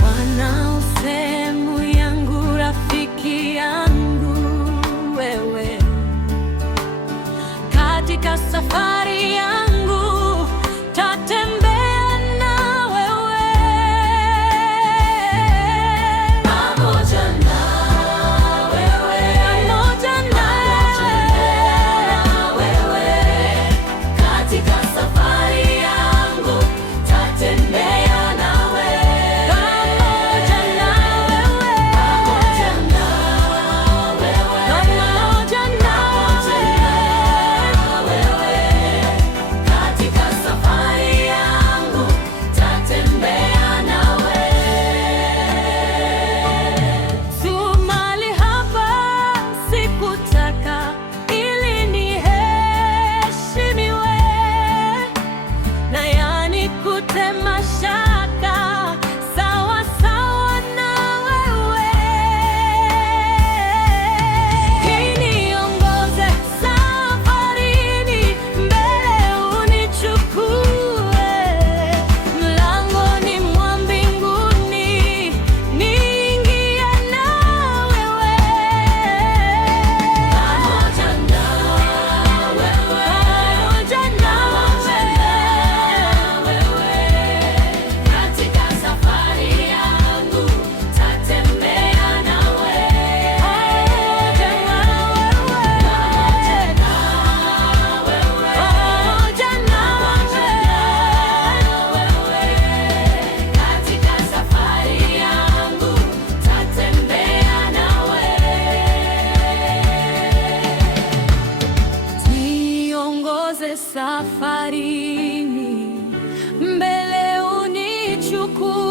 Mwanao sehemu yangu, rafiki yangu wewe, katika safari yangu tatembea na wewe, pamoja na wewe, pamoja na wewe, katika safari yangu tatembea na wewe, pamoja na wewe, pamoja na wewe, pamoja na wewe, katika safari yangu tatembea na wewe. Tu mahali hapa sikutaka ili niheshimiwe, na yani kutema shaka sawa sawa na wewe. Niongoze safarini, mbele unichukue, mlangoni mwa mbinguni niingie na wewe, pamoja na wewe, pamoja na wewe, katika safari yangu tatembea na wewe, pamoja na wewe, pamoja na wewe, katika safari yangu tatembea na wewe. Niongoze safarini, mbele unichukue,